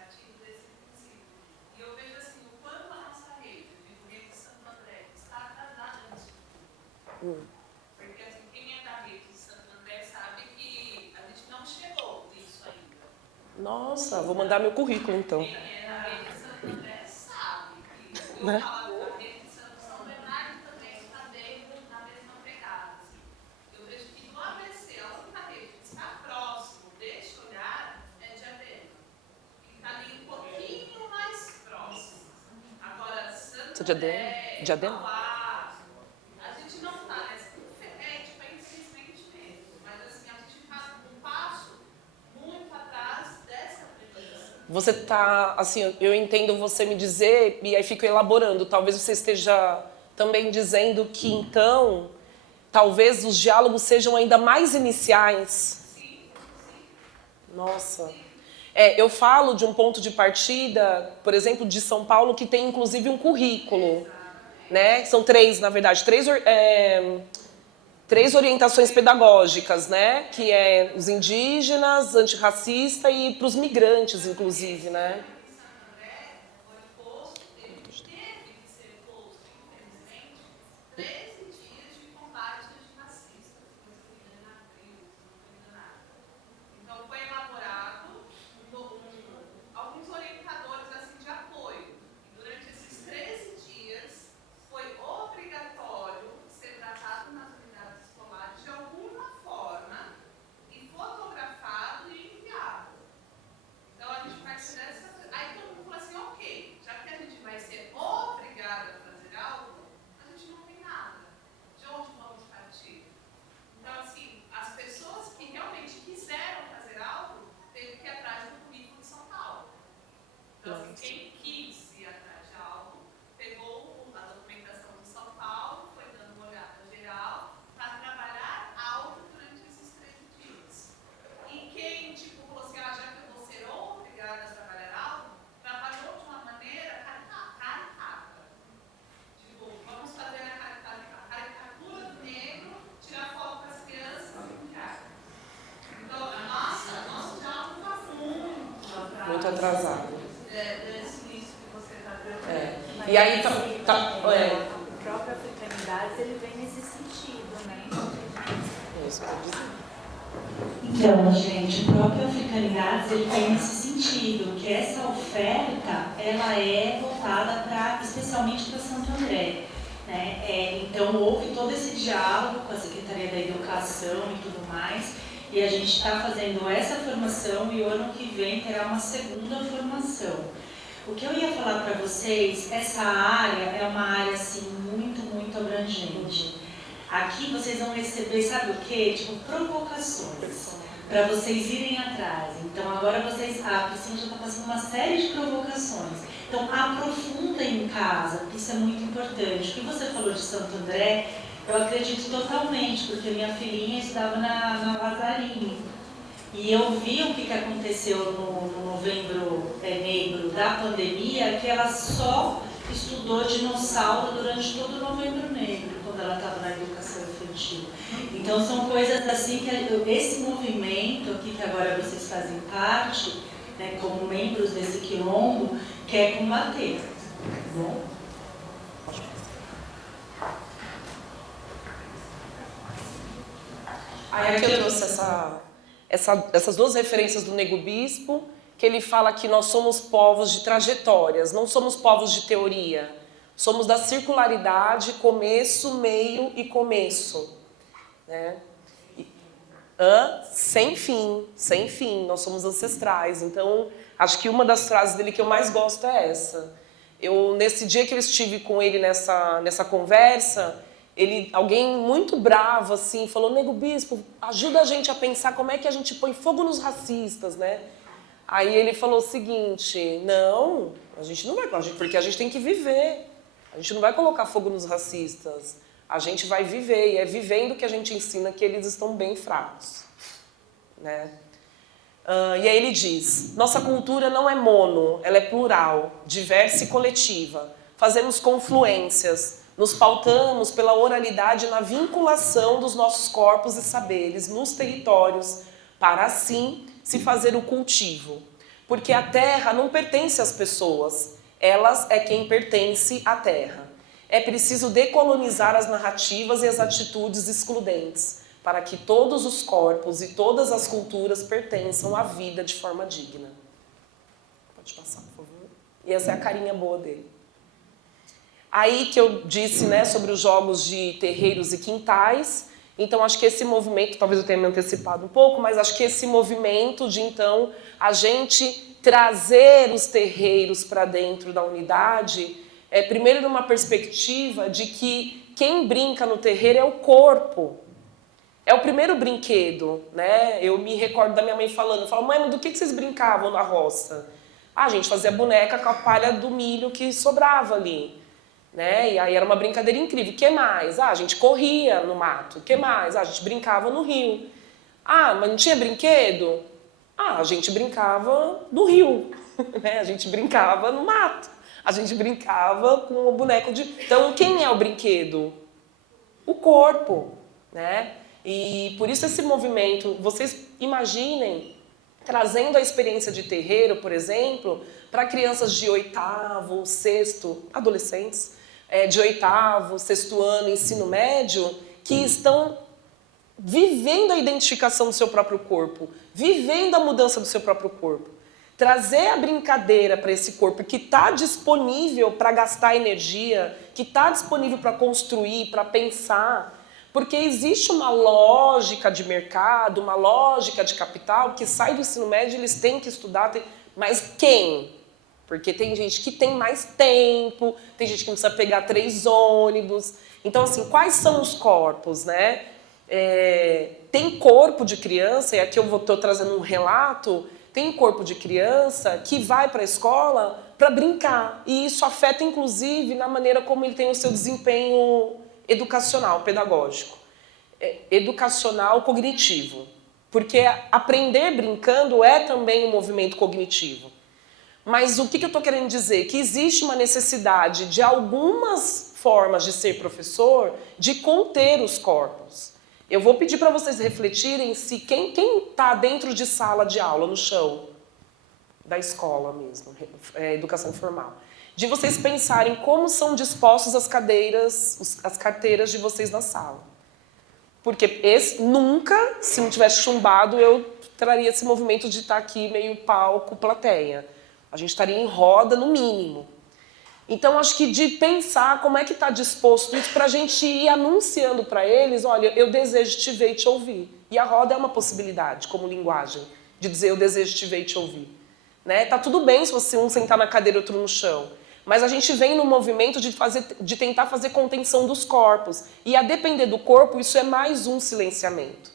E eu vejo assim, o quanto a nossa rede, a rede de Santo André, está atrasada nisso. Porque assim, quem é da rede de Santo André sabe que a gente não chegou nisso ainda. Nossa, vou mandar meu currículo então. Quem é da rede de Santo André sabe que eu Né? falo da rede de São Bernardo também está dentro na mesma pegada. Assim. Eu vejo que no ABC, a única rede que está próximo deste olhar é Diadema. E está ali um pouquinho mais próximo. Agora, Santo André, Diadema? Mauá, a gente não está nessa. Tipo, é infelizmente mesmo. Mas assim, a gente faz um passo muito atrás dessa premissa. Você tá, assim, eu entendo você me dizer, e aí fico elaborando, talvez você esteja também dizendo que então, talvez os diálogos sejam ainda mais iniciais. Nossa. Eu falo de um ponto de partida, por exemplo, de São Paulo, que tem inclusive um currículo, né? São três, na verdade, três orientações pedagógicas, né? Que é os indígenas, antirracista e para os migrantes, inclusive, né? Então, foi elaborado alguns orientadores assim, de apoio. E durante esses 13 dias, foi obrigatório ser tratado nas unidades escolares de alguma forma e fotografado e enviado. Então, a gente vai ser dessa... Aí todo mundo falou assim, ok, já que a gente vai ser obrigado a fazer algo, a gente não tem nada. De onde vamos partir? Então, assim, as pessoas que realmente quiseram fazer algo, teve que ir atrás do currículo de São Paulo. Então, assim, quem quis ir atrás de algo, pegou a documentação de São Paulo, foi dando uma olhada geral, para trabalhar algo durante esses 13 dias. E quem, tipo, falou assim, já que eu vou ser obrigada a trabalhar algo, trabalhou de uma maneira caricata. Tipo, vamos fazer a caricatura do negro, tirar foto com as crianças e enviar. Então, nosso diálogo está Muito atrasado. desse início que você está trazendo. E aí, O próprio Africanidades, ele vem nesse sentido, né? Isso, eu tô dizendo. Então, gente, o próprio Africanidades, ele tem nesse sentido, que essa oferta, ela é voltada especialmente para Santo André. Né? Então, houve todo esse diálogo com a Secretaria da Educação e tudo mais, e a gente está fazendo essa formação e o ano que vem terá uma segunda formação. O que eu ia falar para vocês, essa área é uma área assim, muito, muito abrangente. Aqui vocês vão receber, sabe o quê? Tipo, provocações, para vocês irem atrás. Então agora a Priscila já está fazendo uma série de provocações. Então aprofundem em casa, porque isso é muito importante. O que você falou de Santo André, eu acredito totalmente, porque minha filhinha estava na Lazzarini. E eu vi o que aconteceu no novembro negro da pandemia, que ela só estudou dinossauro durante todo o novembro negro, quando ela estava na educação infantil. Então são coisas assim que esse movimento aqui, que agora vocês fazem parte, né, como membros desse quilombo, quer combater. Tá bom? Aí aqui eu trouxe essas duas referências do Nego Bispo, que ele fala que nós somos povos de trajetórias, não somos povos de teoria. Somos da circularidade, começo, meio e começo. Né? Sem fim, nós somos ancestrais. Então, acho que uma das frases dele que eu mais gosto é essa. Nesse dia que eu estive com ele nessa conversa, alguém muito bravo assim, falou: Nego Bispo, ajuda a gente a pensar como é que a gente põe fogo nos racistas, né? Aí ele falou o seguinte: não, a gente não vai, porque a gente tem que viver. A gente não vai colocar fogo nos racistas. A gente vai viver, e é vivendo que a gente ensina que eles estão bem fracos. Né? E aí ele diz: nossa cultura não é mono, ela é plural, diversa e coletiva. Fazemos confluências, nos pautamos pela oralidade na vinculação dos nossos corpos e saberes nos territórios, para assim se fazer o cultivo. Porque a terra não pertence às pessoas, elas é quem pertence à terra. É preciso decolonizar as narrativas e as atitudes excludentes, para que todos os corpos e todas as culturas pertençam à vida de forma digna. Pode passar, por favor. E essa é a carinha boa dele. Aí que eu disse, né, sobre os jogos de terreiros e quintais. Então, acho que esse movimento, talvez eu tenha me antecipado um pouco, mas acho que esse movimento de, então, a gente trazer os terreiros para dentro da unidade, primeiro numa perspectiva de que quem brinca no terreiro é o corpo. É o primeiro brinquedo, né? Eu me recordo da minha mãe falando, mãe, mas do que vocês brincavam na roça? A gente fazia boneca com a palha do milho que sobrava ali. Né? E aí era uma brincadeira incrível. O que mais? A gente corria no mato. O que mais? A gente brincava no rio. Mas não tinha brinquedo? A gente brincava no rio. Né? A gente brincava no mato. A gente brincava com o boneco de... Então, quem é o brinquedo? O corpo. Né? E por isso esse movimento, vocês imaginem, trazendo a experiência de terreiro, por exemplo, para crianças de 8º, 6º, adolescentes, de 8º, 6º ano, ensino médio, que estão vivendo a identificação do seu próprio corpo, vivendo a mudança do seu próprio corpo. Trazer a brincadeira para esse corpo que está disponível para gastar energia, que está disponível para construir, para pensar, porque existe uma lógica de mercado, uma lógica de capital que sai do ensino médio, eles têm que estudar, mas quem? Porque tem gente que tem mais tempo, tem gente que não precisa pegar 3 ônibus. Então, assim, quais são os corpos, né? Tem corpo de criança, e aqui eu estou trazendo um relato, tem corpo de criança que vai para a escola para brincar. E isso afeta, inclusive, na maneira como ele tem o seu desempenho educacional, pedagógico. Educacional, cognitivo. Porque aprender brincando é também um movimento cognitivo. Mas o que eu estou querendo dizer? Que existe uma necessidade de algumas formas de ser professor, de conter os corpos. Eu vou pedir para vocês refletirem se quem está dentro de sala de aula, no chão, da escola mesmo, educação formal, de vocês pensarem como são dispostas as cadeiras, as carteiras de vocês na sala. Porque nunca, se não tivesse chumbado, eu traria esse movimento de estar aqui meio palco, plateia. A gente estaria em roda, no mínimo. Então, acho que de pensar como é que está disposto isso para a gente ir anunciando para eles, olha, eu desejo te ver e te ouvir. E a roda é uma possibilidade, como linguagem, de dizer eu desejo te ver e te ouvir. Né? Tá tudo bem se você um sentar na cadeira e outro no chão. Mas a gente vem no movimento de tentar fazer contenção dos corpos. E a depender do corpo, isso é mais um silenciamento.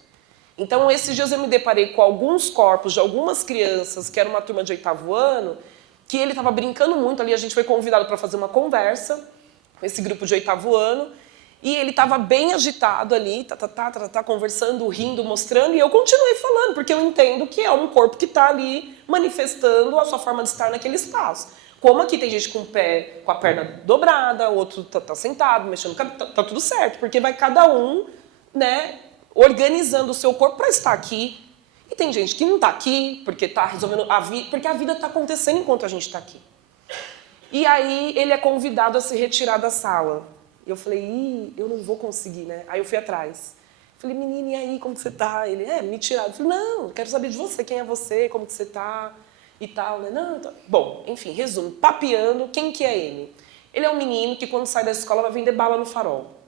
Então, esses dias eu me deparei com alguns corpos de algumas crianças, que era uma turma de 8º ano, que ele estava brincando muito ali, a gente foi convidado para fazer uma conversa com esse grupo de 8º ano, e ele estava bem agitado ali, conversando, rindo, mostrando, e eu continuei falando, porque eu entendo que é um corpo que está ali manifestando a sua forma de estar naquele espaço. Como aqui tem gente com a perna dobrada, o outro tá sentado, mexendo, tá tudo certo, porque vai cada um, né, organizando o seu corpo para estar aqui. E tem gente que não tá aqui porque tá resolvendo a vida, porque a vida tá acontecendo enquanto a gente tá aqui. E aí ele é convidado a se retirar da sala. E eu falei, eu não vou conseguir, né? Aí eu fui atrás. Falei, menina, e aí, como que você tá? Ele, me tiraram. Eu falei, não, eu quero saber de você, quem é você, como que você tá e tal, né? Não, tá. Bom, enfim, resumo, papeando, quem que é ele? Ele é um menino que quando sai da escola vai vender bala no Farol.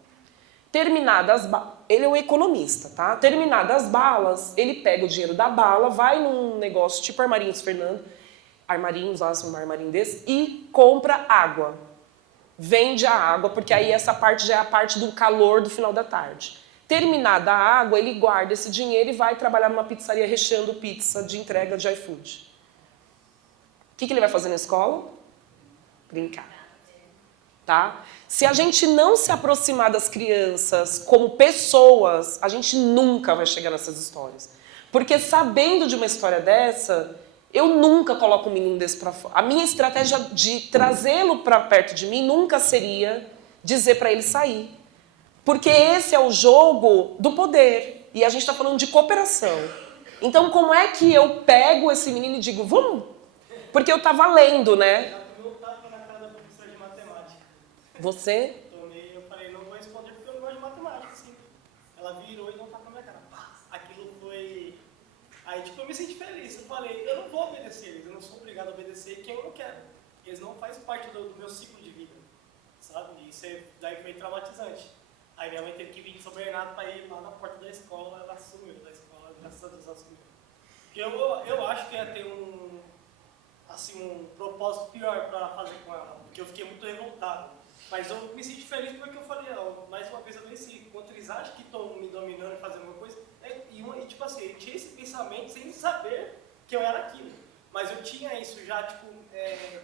Terminadas as balas, ele é um economista, tá? Terminadas as balas, ele pega o dinheiro da bala, vai num negócio tipo Armarinhos Fernando, Armarinhos, um armarinho desse, e compra água. Vende a água, porque aí essa parte já é a parte do calor do final da tarde. Terminada a água, ele guarda esse dinheiro e vai trabalhar numa pizzaria recheando pizza de entrega de iFood. O que ele vai fazer na escola? Brincar. Tá? Se a gente não se aproximar das crianças como pessoas, a gente nunca vai chegar nessas histórias. Porque sabendo de uma história dessa, eu nunca coloco um menino desse para fora. A minha estratégia de trazê-lo para perto de mim nunca seria dizer para ele sair. Porque esse é o jogo do poder. E a gente está falando de cooperação. Então, como é que eu pego esse menino e digo, vamos? Porque eu estava lendo, né? Você? Eu falei, não vou responder porque eu não gosto de matemática, assim. Ela virou e não tá na minha cara. Pá, aquilo foi... Aí, tipo, eu me senti feliz. Eu falei, eu não vou obedecer eles, eu não sou obrigado a obedecer quem eu não quero. Eles não fazem parte do meu ciclo de vida, sabe? E isso daí foi traumatizante. Aí minha mãe teve que vir de São Bernardo para ir lá na porta da escola, ela sumiu da escola, graças a Deus ela sumiu. Porque eu acho que ia ter um propósito pior para fazer com ela, porque eu fiquei muito revoltado. Mas eu me senti feliz porque eu falei, mais uma vez eu venci. Enquanto eles acham que estão me dominando e fazendo alguma coisa, e tipo assim, eu tinha esse pensamento sem saber que eu era aquilo. Mas eu tinha isso já, tipo,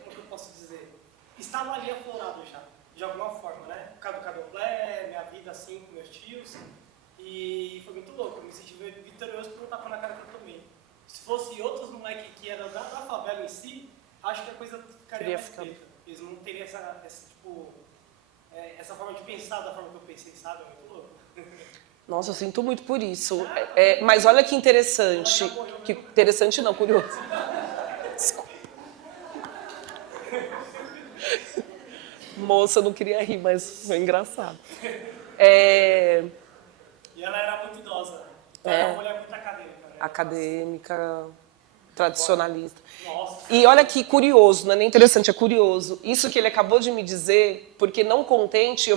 como que eu posso dizer? Estava ali aflorado já, de alguma forma, né? Por causa do candomblé, minha vida assim com meus tios. E foi muito louco, eu me senti vitorioso por um tapa na cara que eu tomei. Se fosse outros moleques que eram da favela em si, acho que a coisa ficaria mais preta. Eles não teriam essa forma de pensar da forma que eu pensei, sabe? É muito louco. Nossa, eu sinto muito por isso. Mas olha que interessante. Que interessante não, curioso. Desculpa. Moça, eu não queria rir, mas foi engraçado. E ela era muito idosa. Era uma mulher muito acadêmica. Né? Acadêmica, tradicionalista. Nossa. E olha que curioso, não é nem interessante, é curioso. Isso que ele acabou de me dizer, porque não contente,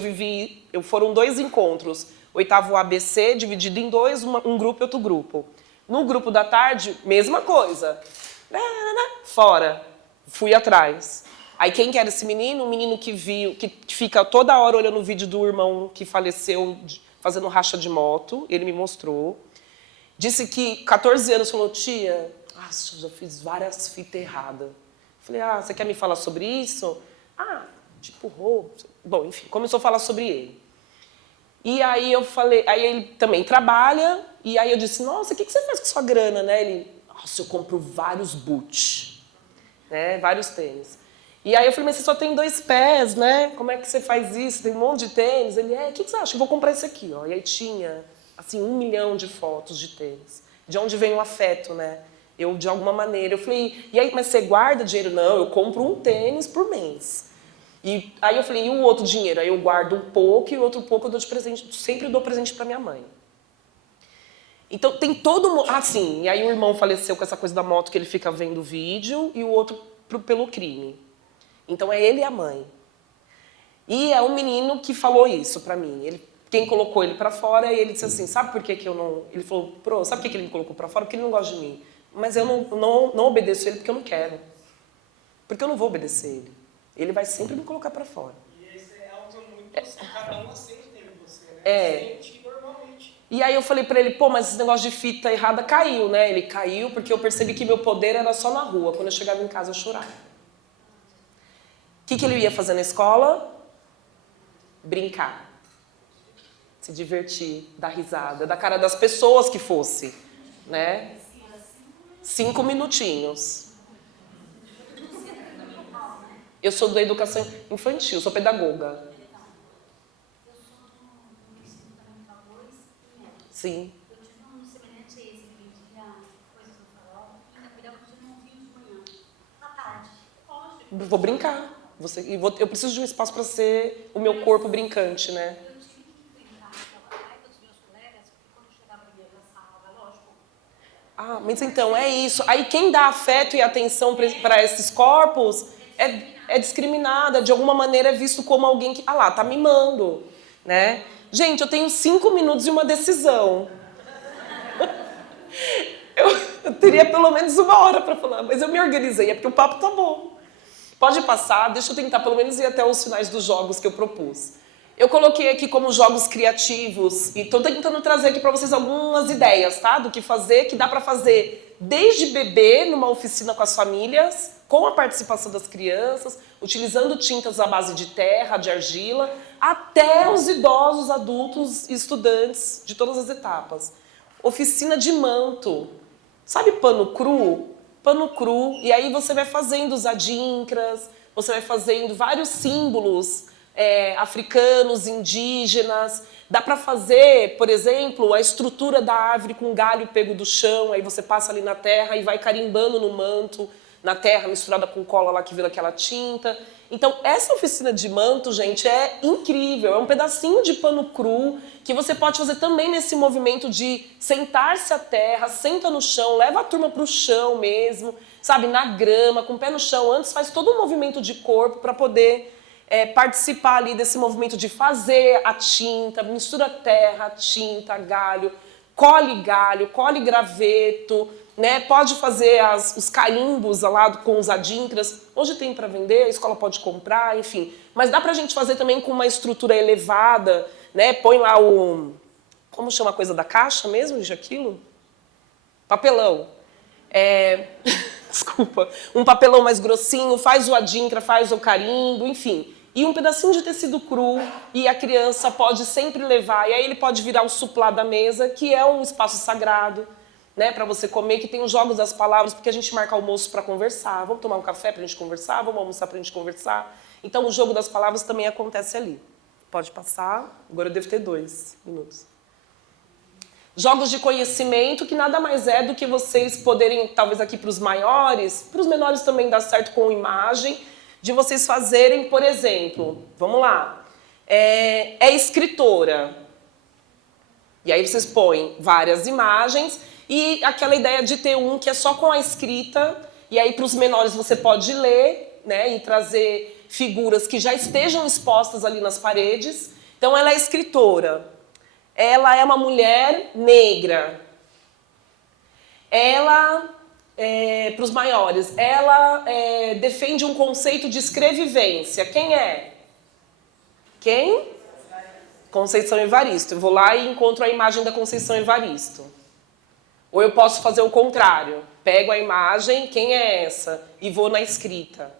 foram 2 encontros. 8º ABC, dividido em 2, um grupo e outro grupo. No grupo da tarde, mesma coisa. Fora. Fui atrás. Aí quem que era esse menino? Um menino que fica toda hora olhando o vídeo do irmão que faleceu fazendo racha de moto. Ele me mostrou. Disse que 14 anos falou, tia, eu já fiz várias fitas erradas. Falei, você quer me falar sobre isso? Tipo roubo. Bom, enfim, começou a falar sobre ele. E aí eu falei, aí ele também trabalha, e aí eu disse, nossa, o que você faz com sua grana, né? Ele, nossa, eu compro vários boots, né? Vários tênis. E aí eu falei, mas você só tem 2 pés, né? Como é que você faz isso? Tem um monte de tênis. Ele, o que você acha? Eu vou comprar esse aqui, ó. E aí tinha, assim, 1 milhão de fotos de tênis. De onde vem o afeto, né? Eu, de alguma maneira, eu falei, e aí, mas você guarda dinheiro? Não, eu compro um tênis por mês. E aí eu falei, e o outro dinheiro? Aí eu guardo um pouco e o outro pouco eu dou de presente, sempre dou presente para minha mãe. Então tem todo mundo, e aí o irmão faleceu com essa coisa da moto que ele fica vendo o vídeo e o outro pelo crime. Então é ele e a mãe. E é um menino que falou isso para mim. Quem colocou ele para fora, e ele disse assim, sabe por que eu não... Ele falou, sabe por que ele me colocou para fora? Porque ele não gosta de mim. Mas eu não obedeço ele porque eu não quero. Porque eu não vou obedecer ele. Ele vai sempre me colocar para fora. E esse é algo muito assim, cada um aceita em você, né? Sente normalmente. E aí eu falei para ele, mas esse negócio de fita errada caiu, né? Ele caiu porque eu percebi que meu poder era só na rua. Quando eu chegava em casa, eu chorava. O que ele ia fazer na escola? Brincar. Se divertir, dar risada, da cara das pessoas que fosse, né? 5 minutinhos. Eu sou da educação infantil, sou pedagoga. Eu sou do ensino fundamental 2 e médio. Sim. Eu tive um semelhante a esse que já, coisa vou brincar. Eu preciso de um espaço para ser o meu corpo brincante, né? Eu tive que enfrentar aquela raiva dos meus colegas, porque quando chegava ninguém na sala, lógico. Ah, mas então, é isso. Aí quem dá afeto e atenção para esses corpos é discriminada, de alguma maneira é visto como alguém que, tá mimando, né? Gente, eu tenho 5 minutos e uma decisão. Eu teria pelo menos 1 hora para falar, mas eu me organizei, é porque o papo tá bom. Pode passar, deixa eu tentar pelo menos ir até os finais dos jogos que eu propus. Eu coloquei aqui como jogos criativos e estou tentando trazer aqui para vocês algumas ideias, tá? Do que fazer, que dá para fazer desde bebê, numa oficina com as famílias, com a participação das crianças, utilizando tintas à base de terra, de argila, até os idosos, adultos e estudantes de todas as etapas. Oficina de manto. Sabe pano cru? Pano cru. E aí você vai fazendo os adinkras, você vai fazendo vários símbolos africanos, indígenas. Dá para fazer, por exemplo, a estrutura da árvore com galho pego do chão, aí você passa ali na terra e vai carimbando no manto, na terra misturada com cola lá que vira aquela tinta. Então, essa oficina de manto, gente, é incrível. É um pedacinho de pano cru que você pode fazer também nesse movimento de sentar-se à terra, senta no chão, leva a turma para o chão mesmo, sabe, na grama, com o pé no chão. Antes faz todo um movimento de corpo para poder participar ali desse movimento de fazer a tinta, mistura terra, tinta, galho, colhe graveto, né? Pode fazer os carimbos lá com os adinkras. Hoje tem para vender, a escola pode comprar, enfim. Mas dá pra gente fazer também com uma estrutura elevada, né? Põe lá como chama a coisa da caixa mesmo, gente, aquilo? Papelão. Desculpa. Um papelão mais grossinho, faz o adinkra, faz o carimbo, enfim. E um pedacinho de tecido cru, e a criança pode sempre levar, e aí ele pode virar o suplá da mesa, que é um espaço sagrado, né, para você comer, que tem os jogos das palavras, porque a gente marca almoço para conversar, vamos tomar um café para a gente conversar, vamos almoçar para a gente conversar. Então o jogo das palavras também acontece ali. Pode passar, agora eu devo ter 2 minutos. Jogos de conhecimento, que nada mais é do que vocês poderem, talvez aqui para os maiores, para os menores também dá certo com imagem, de vocês fazerem, por exemplo, vamos lá, escritora. E aí vocês põem várias imagens e aquela ideia de ter um que é só com a escrita, e aí para os menores você pode ler, né, e trazer figuras que já estejam expostas ali nas paredes. Então ela é escritora, ela é uma mulher negra, ela... para os maiores, ela defende um conceito de escrevivência. Quem é? Quem? Conceição Evaristo. Eu vou lá e encontro a imagem da Conceição Evaristo. Ou eu posso fazer o contrário. Pego a imagem, quem é essa? E vou na escrita.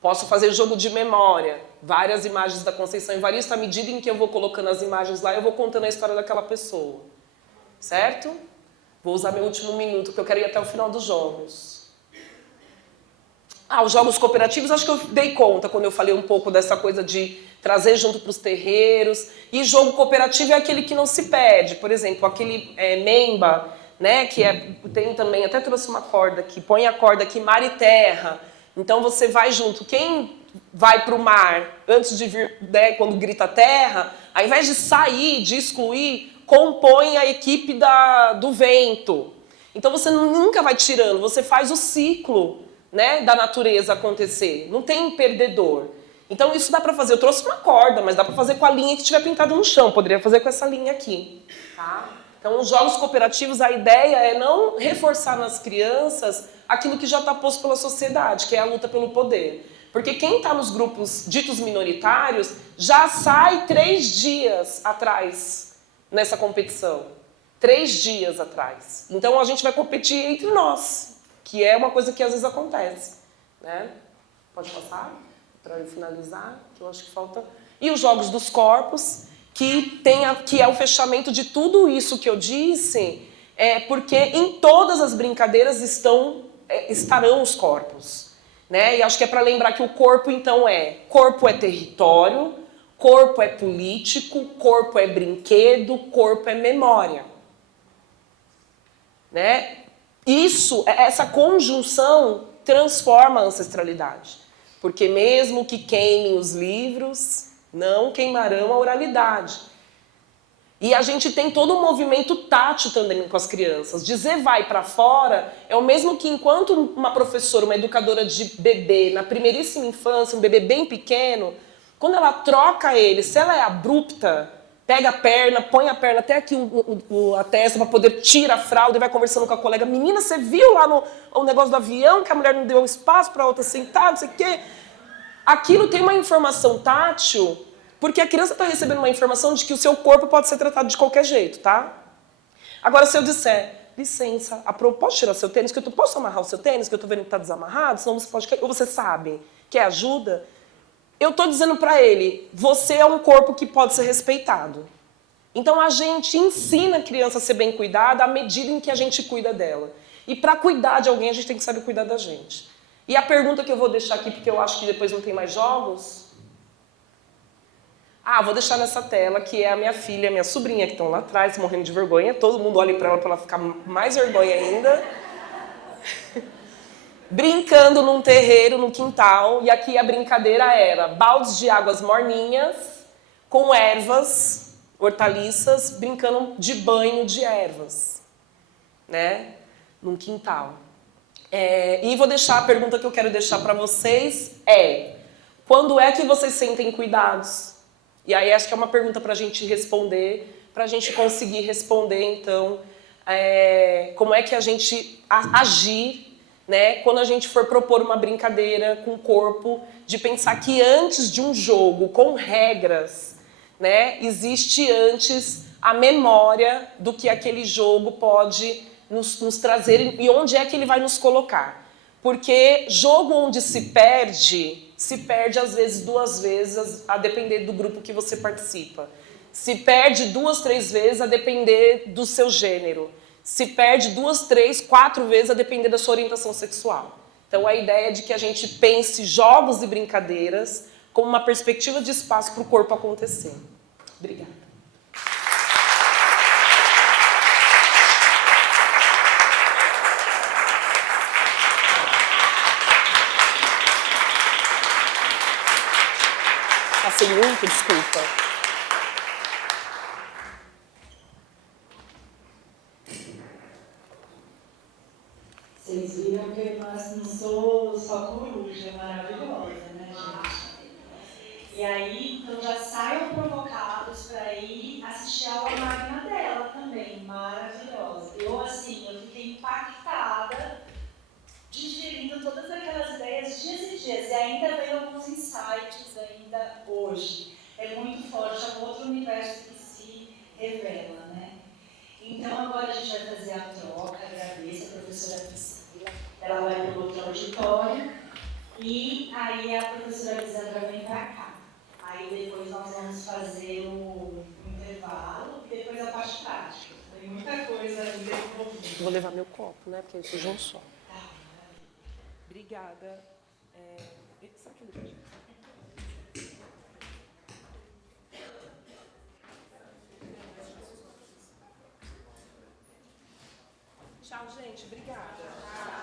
Posso fazer jogo de memória. Várias imagens da Conceição Evaristo. À medida em que eu vou colocando as imagens lá, eu vou contando a história daquela pessoa. Certo? Vou usar meu último minuto, porque eu quero ir até o final dos jogos. Os jogos cooperativos, acho que eu dei conta quando eu falei um pouco dessa coisa de trazer junto para os terreiros. E jogo cooperativo é aquele que não se perde. Por exemplo, aquele memba, né, que tem também, até trouxe uma corda aqui, põe a corda aqui, mar e terra. Então você vai junto. Quem vai para o mar antes de vir, né, quando grita terra, ao invés de sair, de excluir, compõe a equipe do vento. Então você nunca vai tirando, você faz o ciclo, né, da natureza acontecer. Não tem perdedor. Então isso dá para fazer. Eu trouxe uma corda, mas dá para fazer com a linha que estiver pintada no chão. Poderia fazer com essa linha aqui. Tá? Então os jogos cooperativos, a ideia é não reforçar nas crianças aquilo que já está posto pela sociedade, que é a luta pelo poder. Porque quem está nos grupos ditos minoritários já sai 3 dias atrás nessa competição. 3 dias atrás. Então a gente vai competir entre nós, que é uma coisa que às vezes acontece. Né? Pode passar? Para eu finalizar, que eu acho que falta. E os jogos dos corpos, que é o fechamento de tudo isso que eu disse, porque em todas as brincadeiras estarão os corpos. Né? E acho que é para lembrar que o corpo, então, corpo é território, corpo é político, corpo é brinquedo, corpo é memória. Né? Essa conjunção transforma a ancestralidade. Porque mesmo que queimem os livros, não queimarão a oralidade. E a gente tem todo um movimento tátil também com as crianças. Dizer vai para fora é o mesmo que enquanto uma professora, uma educadora de bebê, na primeiríssima infância, um bebê bem pequeno, quando ela troca ele, se ela é abrupta, pega a perna, põe a perna até aqui a testa para poder tirar a fralda e vai conversando com a colega. Menina, você viu lá o negócio do avião que a mulher não deu espaço para a outra sentar, não sei o quê? Aquilo tem uma informação tátil, porque a criança está recebendo uma informação de que o seu corpo pode ser tratado de qualquer jeito, tá? Agora, se eu disser, licença, posso tirar seu tênis? Que eu posso amarrar o seu tênis? Que eu estou vendo que está desamarrado? Senão você pode cair. Ou você sabe, quer ajuda? Eu estou dizendo para ele, você é um corpo que pode ser respeitado. Então, a gente ensina a criança a ser bem cuidada à medida em que a gente cuida dela. E para cuidar de alguém, a gente tem que saber cuidar da gente. E a pergunta que eu vou deixar aqui, porque eu acho que depois não tem mais jogos... vou deixar nessa tela, que é a minha filha, a minha sobrinha, que estão lá atrás, morrendo de vergonha. Todo mundo olha para ela ficar mais vergonha ainda. Brincando num terreiro, no quintal. E aqui a brincadeira era baldes de águas morninhas, com ervas, hortaliças, brincando de banho de ervas, né? Num quintal. E vou deixar, a pergunta que eu quero deixar para vocês é: quando é que vocês sentem cuidados? E aí acho que é uma pergunta para a gente responder, para a gente conseguir responder, então, como é que a gente agir, né, quando a gente for propor uma brincadeira com o corpo, de pensar que antes de um jogo com regras, né, existe antes a memória do que aquele jogo pode nos trazer e onde é que ele vai nos colocar. Porque jogo onde se perde às vezes 2 vezes, a depender do grupo que você participa. Se perde 2, 3 vezes, a depender do seu gênero. Se perde 2, 3, 4 vezes, a depender da sua orientação sexual. Então, a ideia é de que a gente pense jogos e brincadeiras como uma perspectiva de espaço para o corpo acontecer. Obrigada. Passei muito, desculpa. Vocês viram que eu não sou só coruja maravilhosa, né, gente? E aí, então já saiam provocados para ir assistir a aula magna dela também, maravilhosa. Eu fiquei impactada, digerindo todas aquelas ideias dias e dias, e ainda veio alguns insights ainda hoje. É muito forte, é um outro universo que se revela, né? Então agora a gente vai fazer a troca, agradeço a professora Priscila, ela vai para o outro auditório, e aí a professora Lisandra vem para cá. Aí depois nós vamos fazer o intervalo e depois a parte prática. Tem muita coisa ainda envolvida. Vou levar meu copo, né, porque isso já é um só. Obrigada. Tchau, gente. Obrigada.